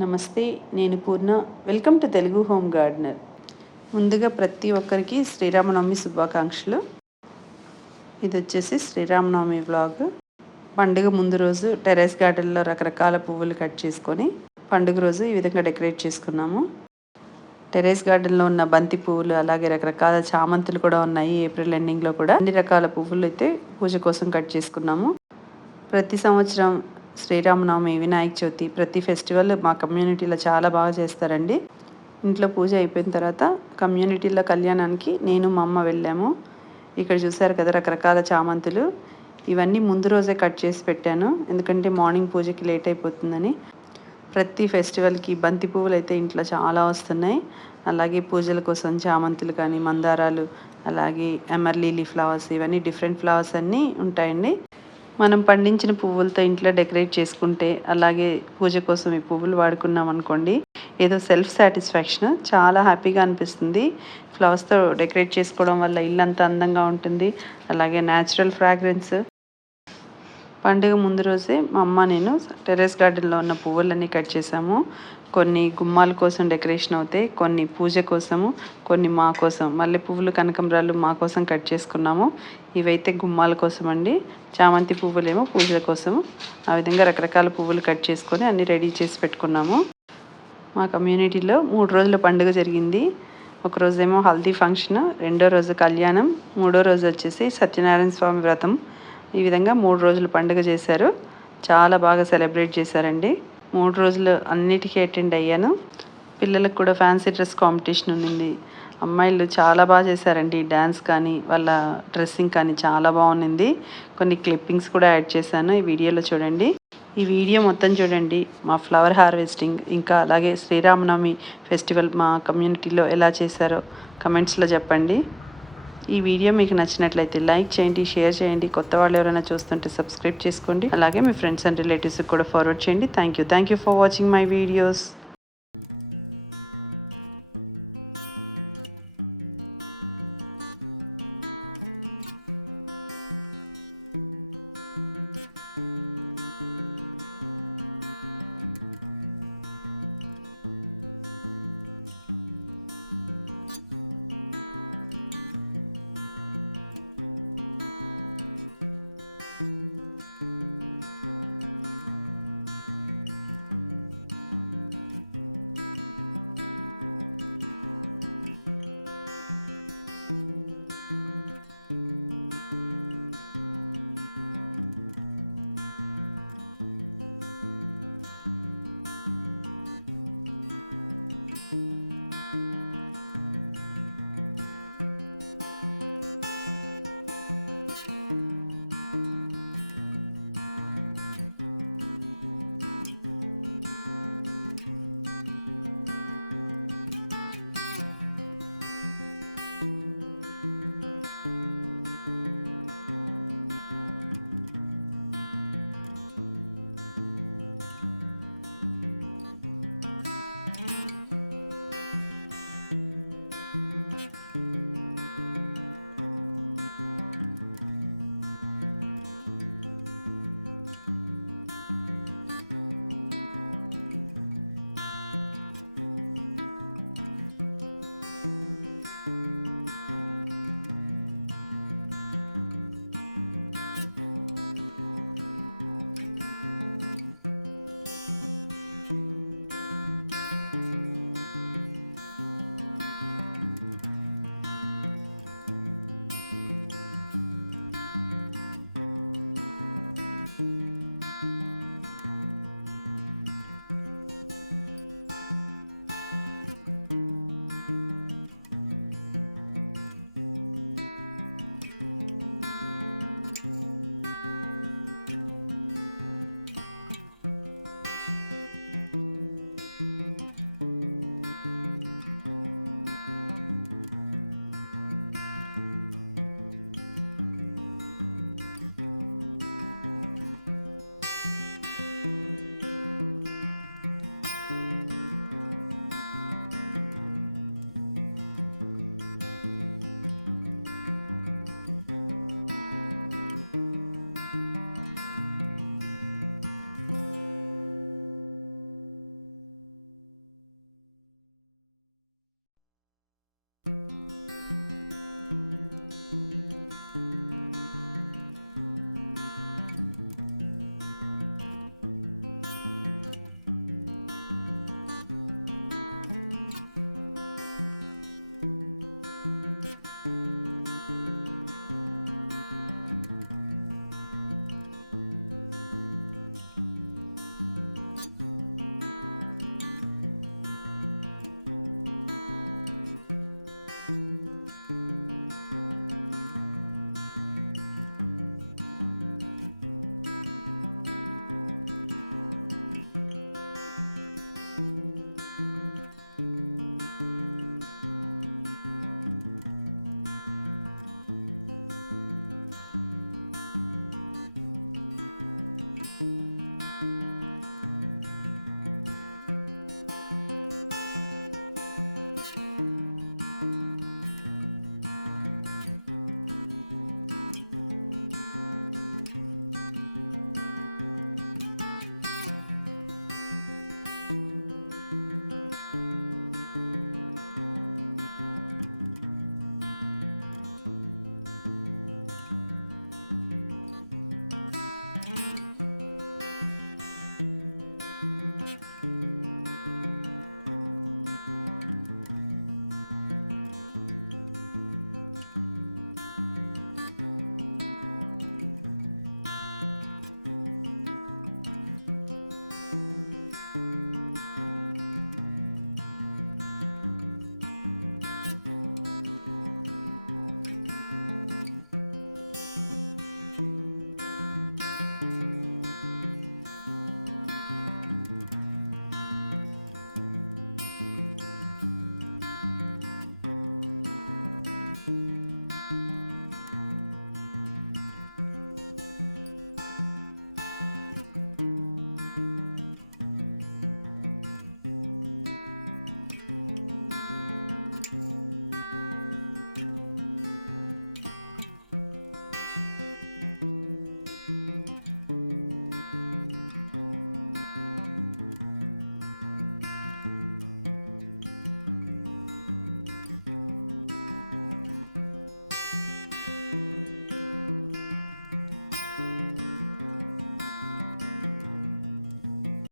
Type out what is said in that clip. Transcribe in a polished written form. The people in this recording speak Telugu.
నమస్తే, నేను Purna. Welcome to Telugu home gardener. ముందుగా ప్రతి ఒక్కరికి శ్రీరామనవమి శుభాకాంక్షలు. ఇది వచ్చేసి శ్రీరామనవమి వ్లాగ్. పండుగ ముందు రోజు టెర్రస్ గార్డెన్లో రకరకాల పువ్వులు కట్ చేసుకొని పండుగ రోజు ఈ విధంగా డెకరేట్ చేసుకున్నాము. టెర్రస్ గార్డెన్లో ఉన్న బంతి పువ్వులు, అలాగే రకరకాల చామంతులు కూడా ఉన్నాయి. ఏప్రిల్ ఎండింగ్లో కూడా అన్ని రకాల పువ్వులు అయితే పూజ కోసం కట్ చేసుకున్నాము. ప్రతి సంవత్సరం శ్రీరామనవమి, వినాయక చవితి, ప్రతి ఫెస్టివల్ మా కమ్యూనిటీలో చాలా బాగా చేస్తారండి. ఇంట్లో పూజ అయిపోయిన తర్వాత కమ్యూనిటీలో కళ్యాణానికి నేను మా అమ్మ వెళ్ళాము. ఇక్కడ చూసారు కదా రకరకాల చామంతులు. ఇవన్నీ ముందు రోజే కట్ చేసి పెట్టాను, ఎందుకంటే మార్నింగ్ పూజకి లేట్ అయిపోతుందని. ప్రతి ఫెస్టివల్కి బంతి పువ్వులు అయితే ఇంట్లో చాలా వస్తున్నాయి. అలాగే పూజల కోసం చామంతులు కానీ, మందారాలు, అలాగే ఎమర్లీలీ ఫ్లవర్స్, ఇవన్నీ డిఫరెంట్ ఫ్లవర్స్ అన్నీ ఉంటాయండి. మనం పండించిన పువ్వులతో ఇంట్లో డెకరేట్ చేసుకుంటే, అలాగే పూజ కోసం ఈ పువ్వులు వాడుకున్నాం అనుకోండి, ఏదో సెల్ఫ్ సాటిస్ఫాక్షన్, చాలా హ్యాపీగా అనిపిస్తుంది. ఫ్లవర్స్తో డెకరేట్ చేసుకోవడం వల్ల ఇల్లు అంతా అందంగా ఉంటుంది. అలాగే న్యాచురల్ ఫ్రాగ్రెన్స్. పండుగ ముందు రోజే మా అమ్మ నేను టెర్రస్ గార్డెన్లో ఉన్న పువ్వులన్నీ కట్ చేసాము. కొన్ని గుమ్మాల కోసం డెకరేషన్ అవుతాయి, కొన్ని పూజ కోసము, కొన్ని మా కోసం. మల్లె పువ్వులు, కనకంబరాలు మా కోసం కట్ చేసుకున్నాము. ఇవైతే గుమ్మాల కోసం అండి. చామంతి పువ్వులేమో పూజల కోసము. ఆ విధంగా రకరకాల పువ్వులు కట్ చేసుకొని అన్నీ రెడీ చేసి పెట్టుకున్నాము. మా కమ్యూనిటీలో 3 రోజుల పండుగ జరిగింది. ఒక రోజేమో హల్దీ ఫంక్షన్, రెండో రోజు కళ్యాణం, మూడో రోజు వచ్చేసి సత్యనారాయణ స్వామి వ్రతం. ఈ విధంగా 3 రోజులు పండుగ చేశారు. చాలా బాగా సెలబ్రేట్ చేశారండి. 3 రోజులు అన్నిటికీ అటెండ్ అయ్యాను. పిల్లలకు కూడా ఫ్యాన్సీ డ్రెస్ కాంపిటీషన్ ఉంది. అమ్మాయిలు చాలా బాగా చేశారండి. డ్యాన్స్ కానీ, వాళ్ళ డ్రెస్సింగ్ కానీ చాలా బాగుంది. కొన్ని క్లిప్పింగ్స్ కూడా యాడ్ చేశాను, ఈ వీడియోలో చూడండి. ఈ వీడియో మొత్తం చూడండి. మా ఫ్లవర్ హార్వెస్టింగ్, ఇంకా అలాగే శ్రీరామనవమి ఫెస్టివల్ మా కమ్యూనిటీలో ఎలా చేశారో కమెంట్స్లో చెప్పండి. ఈ వీడియో మీకు నచ్చినట్లయితే లైక్ చేయండి, షేర్ చేయండి. కొత్త వాళ్ళు ఎవరైనా చూస్తుంటే సబ్స్క్రైబ్ చేసుకోండి. అలాగే మీ ఫ్రెండ్స్ అండ్ రిలేటివ్స్కి కూడా ఫార్వర్డ్ చేయండి. Thank you for watching my videos.